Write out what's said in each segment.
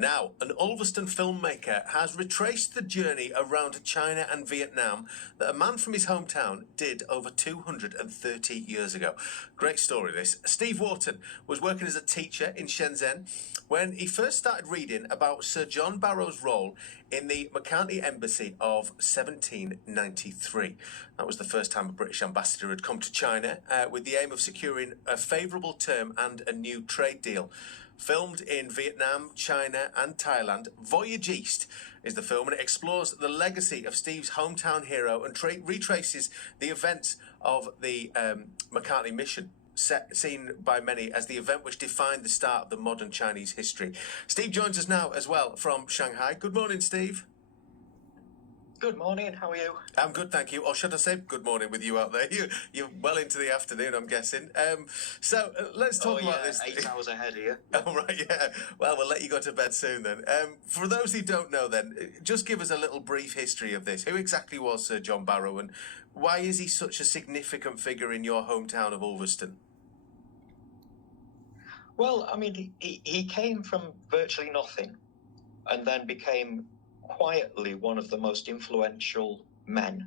Now, an Ulverston filmmaker has retraced the journey around China and Vietnam that a man from his hometown did over 230 years ago. Great story, this. Steve Wharton was working as a teacher in Shenzhen when he first started reading about Sir John Barrow's role in the McCartney Embassy of 1793. That was the first time a British ambassador had come to China with the aim of securing a favourable term and a new trade deal. Filmed in Vietnam, China and Thailand, Voyage East is the film, and it explores the legacy of Steve's hometown hero and retraces the events of the McCartney mission, seen by many as the event which defined the start of the modern Chinese history. Steve joins us now as well from Shanghai. Good morning, Steve. Good morning, how are you? I'm good, thank you. Or should I say good morning with you out there? You're well into the afternoon, I'm guessing. So let's talk about this. 8 hours ahead of you. Oh, right, yeah. Well, we'll let you go to bed soon then. For those who don't know then, just give us a little brief history of this. Who exactly was Sir John Barrow, and why is he such a significant figure in your hometown of Ulverston? Well, I mean, he came from virtually nothing and then became quietly one of the most influential men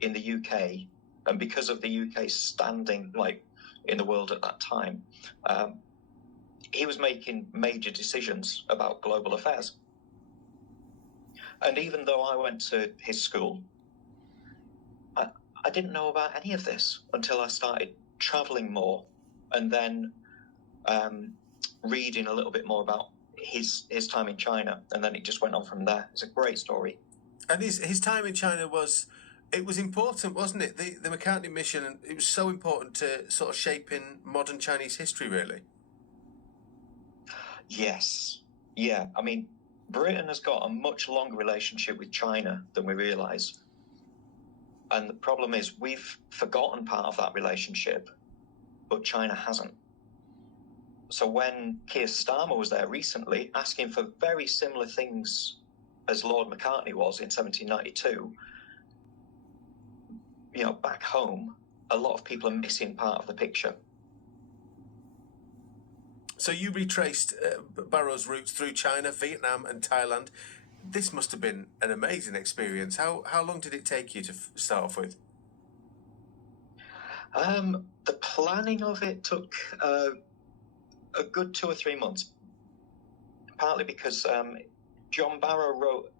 in the UK, and because of the UK's standing in the world at that time, he was making major decisions about global affairs. And even though I went to his school, I didn't know about any of this until I started travelling more and then reading a little bit more about his time in China, and then it just went on from there. It's a great story. And his time in China was important, wasn't it? The McCartney mission, and it was so important to sort of shaping modern Chinese history, really. Yes. Yeah. I mean, Britain has got a much longer relationship with China than we realise. And the problem is we've forgotten part of that relationship, but China hasn't. So when Keir Starmer was there recently asking for very similar things as Lord McCartney was in 1792, back home, a lot of people are missing part of the picture. So you retraced Barrow's roots through China, Vietnam and Thailand. This must have been an amazing experience. How long did it take you to start off with? The planning of it took a good 2 or 3 months, partly because John Barrow wrote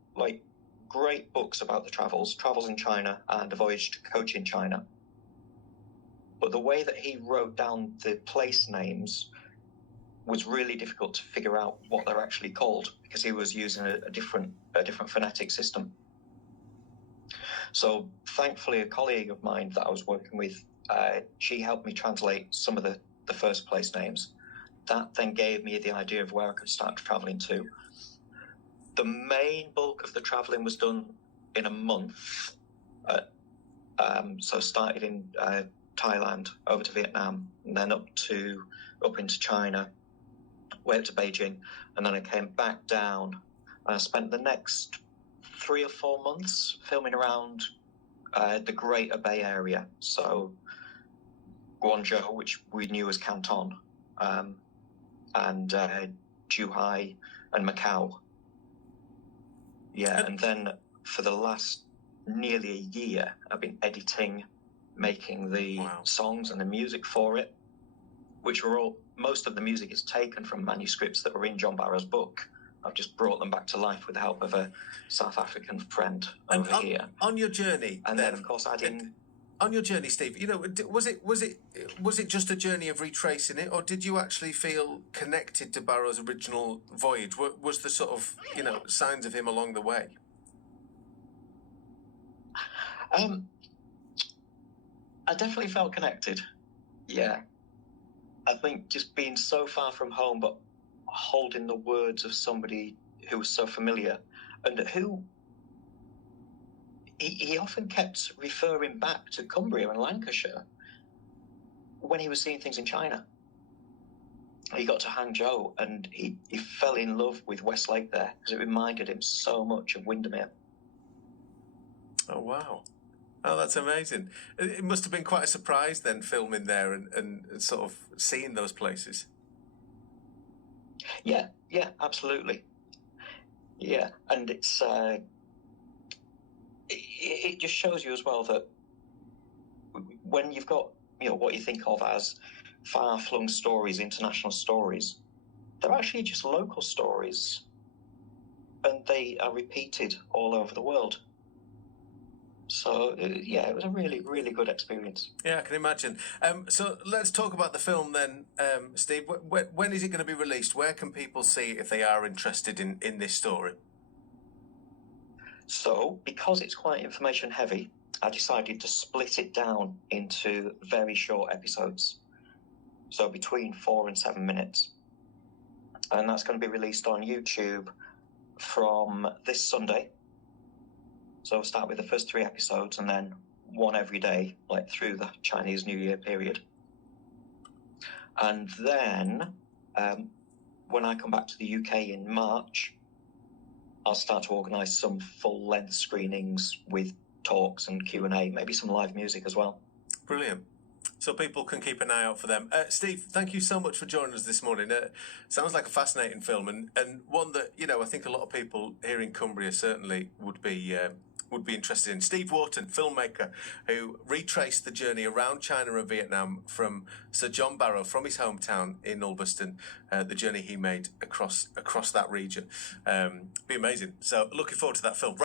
great books about the travels in China and A Voyage to Cochin China. But the way that he wrote down the place names was really difficult to figure out what they're actually called, because he was using a different phonetic system. So thankfully, a colleague of mine that I was working with, she helped me translate some of the first place names. That then gave me the idea of where I could start travelling to. The main bulk of the travelling was done in a month. So started in Thailand, over to Vietnam, and then up into China, way up to Beijing, and then I came back down. And I spent the next 3 or 4 months filming around the Greater Bay Area. So Guangzhou, which we knew as Canton, and Zhuhai and Macau. Yeah, and then for the last nearly a year, I've been editing, making the songs and the music for it, which most of the music is taken from manuscripts that were in John Barrow's book. I've just brought them back to life with the help of a South African friend over here. On your journey, and then of course adding. On your journey, Steve, was it just a journey of retracing it, or did you actually feel connected to Barrow's original voyage? Was there sort of, signs of him along the way? I definitely felt connected. Yeah. I think just being so far from home, but holding the words of somebody who was so familiar, and who he often kept referring back to Cumbria and Lancashire when he was seeing things in China. He got to Hangzhou and he fell in love with Westlake there because it reminded him so much of Windermere. Oh, wow. Oh, that's amazing. It must have been quite a surprise then, filming there and sort of seeing those places. Yeah, absolutely. Yeah, and it's it just shows you as well that when you've got, you know, what you think of as far-flung stories, international stories, they're actually just local stories, and they are repeated all over the world. So, yeah, it was a really, really good experience. Yeah, I can imagine. So let's talk about the film then, Steve. When is it going to be released? Where can people see it if they are interested in this story? So, because it's quite information heavy, I decided to split it down into very short episodes. So between 4 and 7 minutes. And that's going to be released on YouTube from this Sunday. So we'll start with the first 3 episodes and then one every day, like through the Chinese New Year period. And then when I come back to the UK in March, I'll start to organise some full-length screenings with talks and Q&A, maybe some live music as well. Brilliant. So people can keep an eye out for them. Steve, thank you so much for joining us this morning. Sounds like a fascinating film and one that, you know, I think a lot of people here in Cumbria certainly would be interested in. Steve Wharton, filmmaker, who retraced the journey around China and Vietnam from Sir John Barrow, from his hometown in Ulverston, the journey he made across that region. Be amazing. So looking forward to that film.